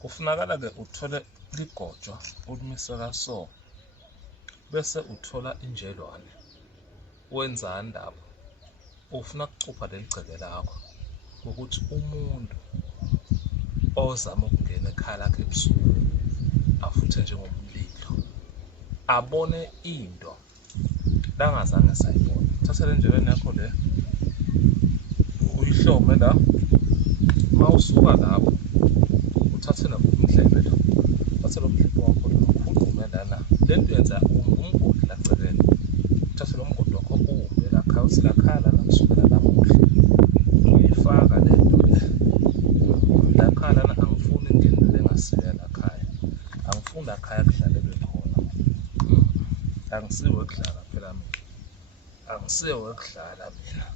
Kufunakala-ke uthole ligojwa ulimisela so, bese uthola injelwane. Wenzani lapho? Ufuna ukucupha leli gceke lakho ukuthi umuntu ozama ukungena ekhaya lakhe ebusuku afuthe njengomlilo abone into langazange sayibona. Thatha le njelwane yakho le uyihlome la, mawusuka lapho uthathe umdlebe lo, uthathe lo mdlebe wakho ukhulume lana. Le nto yenza umgodi la gcekeni, uthathe lo mgodi wakho uwumbe lakhaya, uthi lakhaya lana kusukela namuhla uyifaka le nto le lakhaya lana. Angifuni ingenele engasiya lakhaya, angifuni lakhaya kudlalelwe khona. Angisiwe kudlala phela mina, angisiwe kudlala mina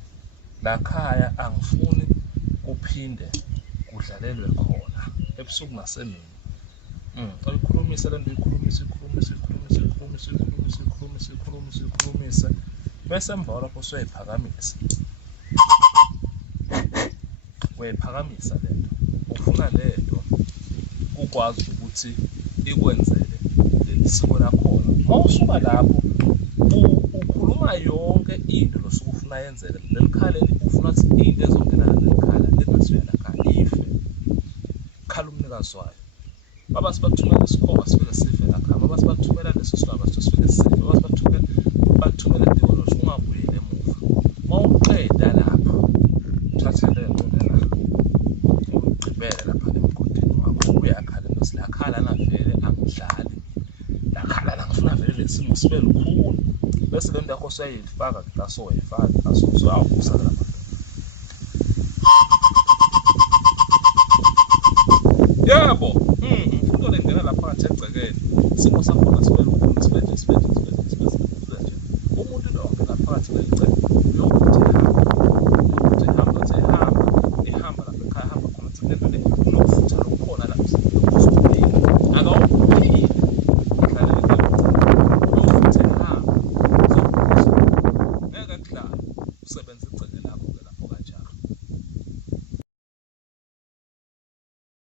lakhaya, angifuni kuphinde kudlalelwe khona ebusuku nasemini. Uyikhulumise le nto, uyikhulumise bese emva kwalapho usuyayiphakamisa. Uyayiphakamisa le nto, ufuna le nto ukwazi ukuthi ikwenzele leli siko lakhona. Mawusuka lapho ukhuluma yonke into losuke ufuna yenzeke leli khaya leli. Ufuna ukuthi into ezongena leli khaya engasiya lakhaya ife, khala umnikazi wayo. Mabase bathumela isikhova sifike sife lakhaya, mabase bathumela leso silaba sifike sife, mabase bathumela ideology ungabuyeli emuva. Mawuqeda lapho uthathe le nto lena uyigqibele lapha emgodini wakho, uyakhala bese lakhala lana vele angidlali, lakhala lana ngifuna vele le simo sibe lukhulu. Bese le nto yakho usuyayifaka ngaso, wayifaka ngaso, usuyawuvusa lapha. Yebo, umfundo lengena lapha phakathi egcekeni, isimo sakhona sibe